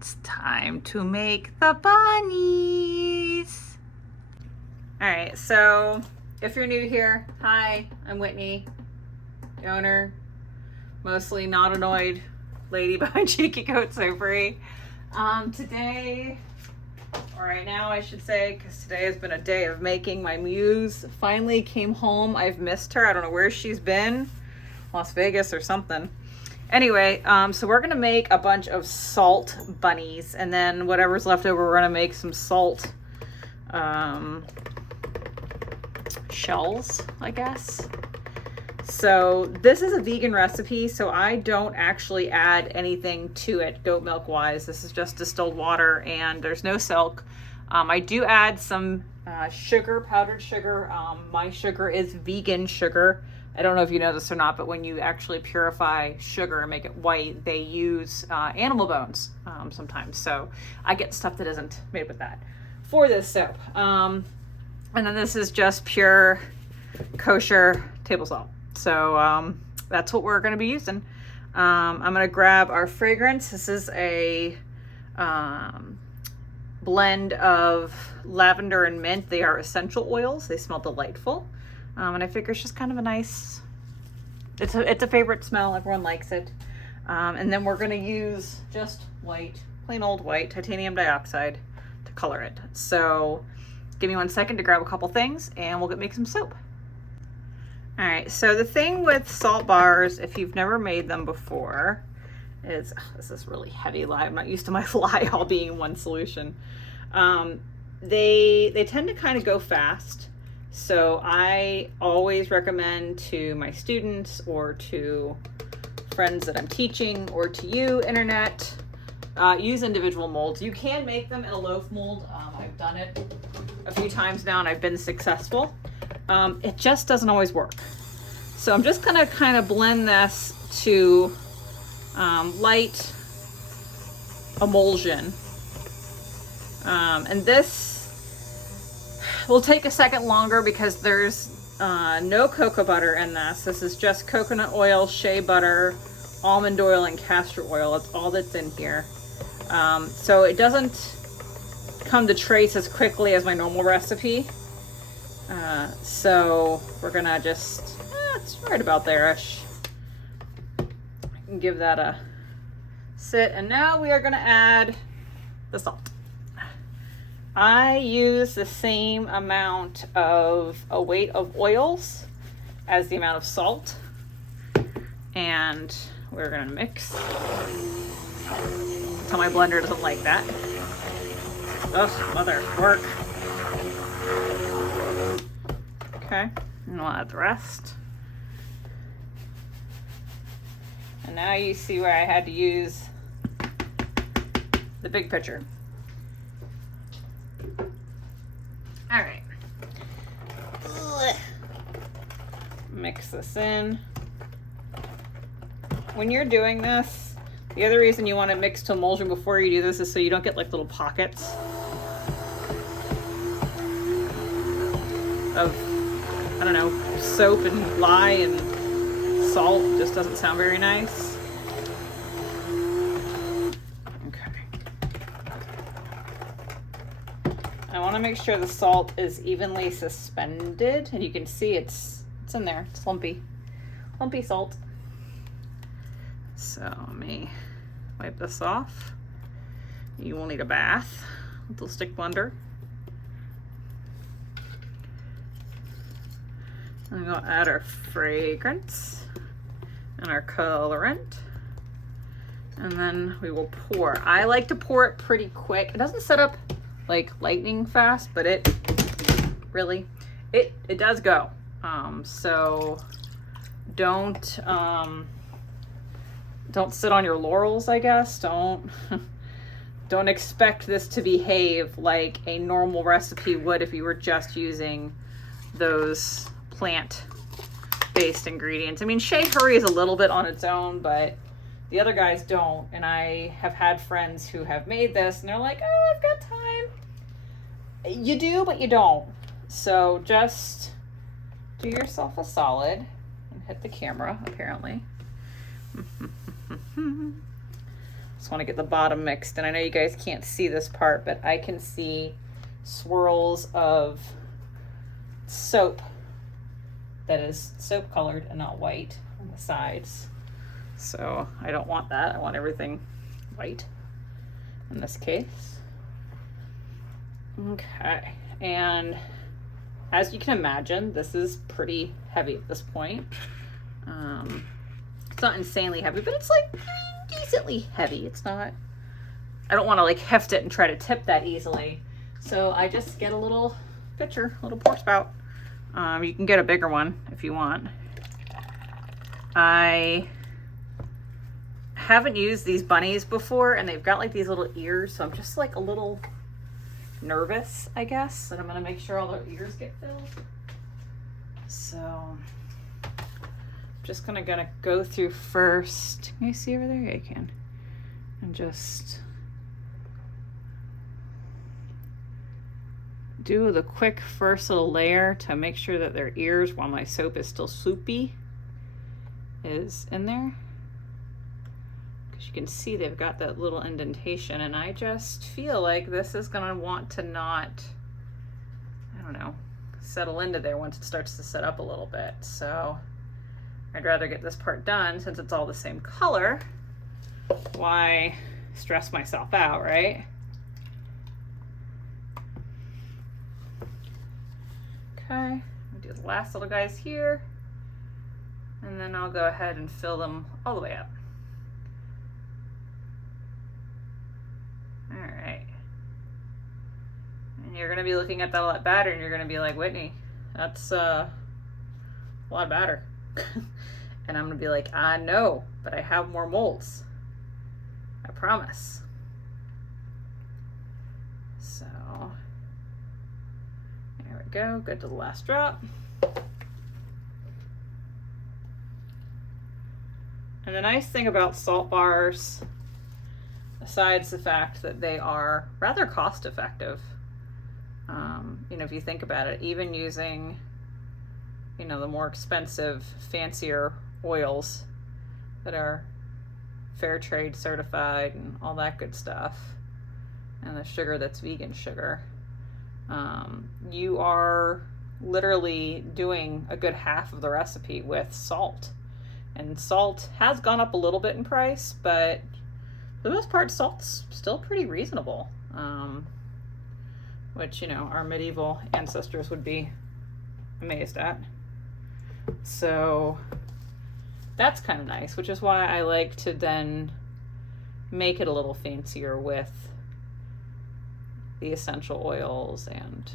It's time to make the bunnies. All right, so if you're new here, hi, I'm Whitney, the owner, mostly not annoyed lady behind Cheeky Coat So Free. Today, or right now I should say, because today has been a day of making. My muse finally came home. I've missed her. I don't know where she's been, Las Vegas or something. Anyway, so we're gonna make a bunch of salt bunnies, and then whatever's left over, we're gonna make some salt shells, I guess. So this is a vegan recipe, so I don't actually add anything to it goat milk wise. This is just distilled water and there's no silk. I do add some sugar, powdered sugar. My sugar is vegan sugar. I don't know if you know this or not, but when you actually purify sugar and make it white, they use animal bones sometimes. So I get stuff that isn't made with that for this soap. And then this is just pure kosher table salt. So that's what we're going to be using. I'm going to grab our fragrance. This is a blend of lavender and mint. They are essential oils. They smell delightful. And I figure it's just kind of a nice, it's a favorite smell. Everyone likes it. And then we're going to use just white, plain old white, titanium dioxide to color it. So give me 1 second to grab a couple things and we'll make some soap. All right, so the thing with salt bars, if you've never made them before, is, this is really heavy lye. I'm not used to my lye all being in one solution. They tend to kind of go fast. So I always recommend to my students or to friends that I'm teaching or to you, internet, use individual molds. You can make them in a loaf mold. I've done it a few times now and I've been successful. It just doesn't always work. So I'm just gonna kind of blend this to light emulsion. And this will take a second longer because there's no cocoa butter in this. This is just coconut oil, shea butter, almond oil, and castor oil. That's all that's in here. So it doesn't come to trace as quickly as my normal recipe. So we're gonna just, it's right about there-ish. I can give that a sit. And now we are gonna add the salt. I use the same amount of a weight of oils as the amount of salt. And we're gonna mix. Tell my blender doesn't like that. Ugh, mother work. Okay, and we'll add the rest. And now you see where I had to use the big pitcher. All right. Mix this in. When you're doing this, the other reason you want to mix to emulsion before you do this is so you don't get like little pockets of, I don't know, soap and lye and salt. Just doesn't sound very nice. Okay. I want to make sure the salt is evenly suspended, and you can see it's in there. It's lumpy salt. So let me wipe this off. You will need a bath with the stick blender. And we'll add our fragrance and our colorant. And then we will pour. I like to pour it pretty quick. It doesn't set up like lightning fast, but it really, it does go. So don't sit on your laurels, I guess. Don't expect this to behave like a normal recipe would if you were just using those plant-based ingredients. I mean, shea curry is a little bit on its own, but the other guys don't. And I have had friends who have made this and they're like, oh, I've got time. You do, but you don't. So just do yourself a solid and hit the camera, apparently. Just want to get the bottom mixed. And I know you guys can't see this part, but I can see swirls of soap that is soap colored and not white on the sides. So I don't want that. I want everything white in this case. Okay, and as you can imagine, this is pretty heavy at this point. It's not insanely heavy, but it's like decently heavy. It's not, I don't want to like heft it and try to tip that easily. So I just get a little pitcher, a little pour spout. You can get a bigger one if you want. I haven't used these bunnies before, and they've got like these little ears, so I'm just like a little nervous, I guess, and I'm gonna make sure all their ears get filled. So I'm just gonna go through first. Can you see over there? Yeah, you can. And just do the quick first little layer to make sure that their ears, while my soap is still soupy, is in there. Because you can see they've got that little indentation, and I just feel like this is gonna want to not, I don't know, settle into there once it starts to set up a little bit. So I'd rather get this part done since it's all the same color. Why stress myself out, right? Okay, I'll do the last little guys here, and then I'll go ahead and fill them all the way up. All right. And you're gonna be looking at that a lot batter, and you're gonna be like, Whitney, that's a lot of batter. And I'm gonna be like, I know, but I have more molds. I promise. So there we go, good to the last drop. And the nice thing about salt bars, besides the fact that they are rather cost effective, you know, if you think about it, even using, you know, the more expensive, fancier oils that are fair trade certified and all that good stuff, and the sugar that's vegan sugar, you are literally doing a good half of the recipe with salt. And salt has gone up a little bit in price, but for the most part, salt's still pretty reasonable, which, you know, our medieval ancestors would be amazed at. So that's kind of nice, which is why I like to then make it a little fancier with the essential oils and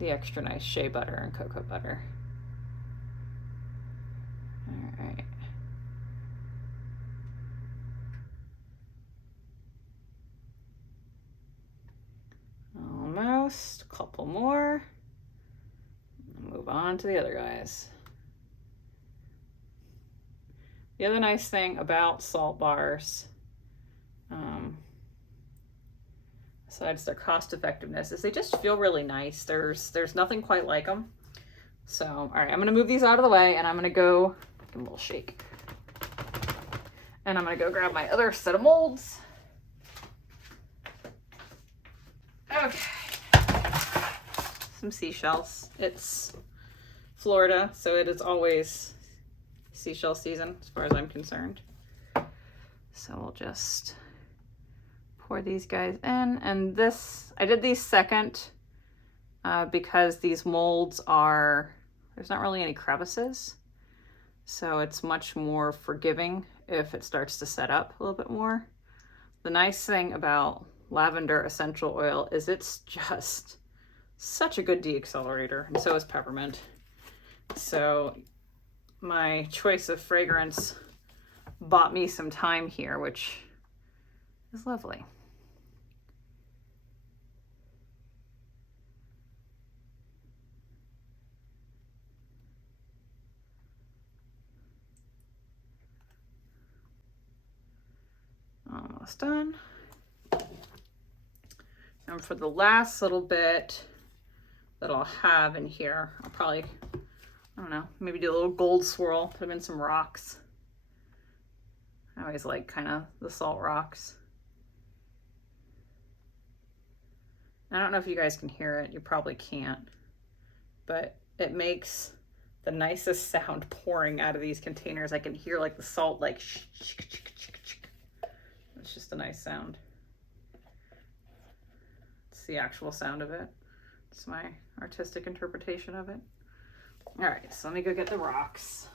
the extra nice shea butter and cocoa butter. All right. Almost, a couple more. Move on to the other guys. The other nice thing about salt bars, besides their cost effectiveness, is they just feel really nice. There's nothing quite like them. So, all right, I'm gonna move these out of the way, and I'm gonna go give them a little shake. And I'm gonna go grab my other set of molds. Okay, some seashells. It's Florida, so it is always seashell season as far as I'm concerned. So we'll just pour these guys in, and this, I did these second because these molds are, there's not really any crevices, so it's much more forgiving if it starts to set up a little bit more. The nice thing about lavender essential oil is it's just such a good deaccelerator, and so is peppermint. So my choice of fragrance bought me some time here, which is lovely. Almost done. And for the last little bit that I'll have in here, I'll probably, I don't know, maybe do a little gold swirl, put them in some rocks. I always like kind of the salt rocks. I don't know if you guys can hear it. You probably can't. But it makes the nicest sound pouring out of these containers. I can hear like the salt like it's just a nice sound. It's the actual sound of it. It's my artistic interpretation of it. All right, so let me go get the rocks.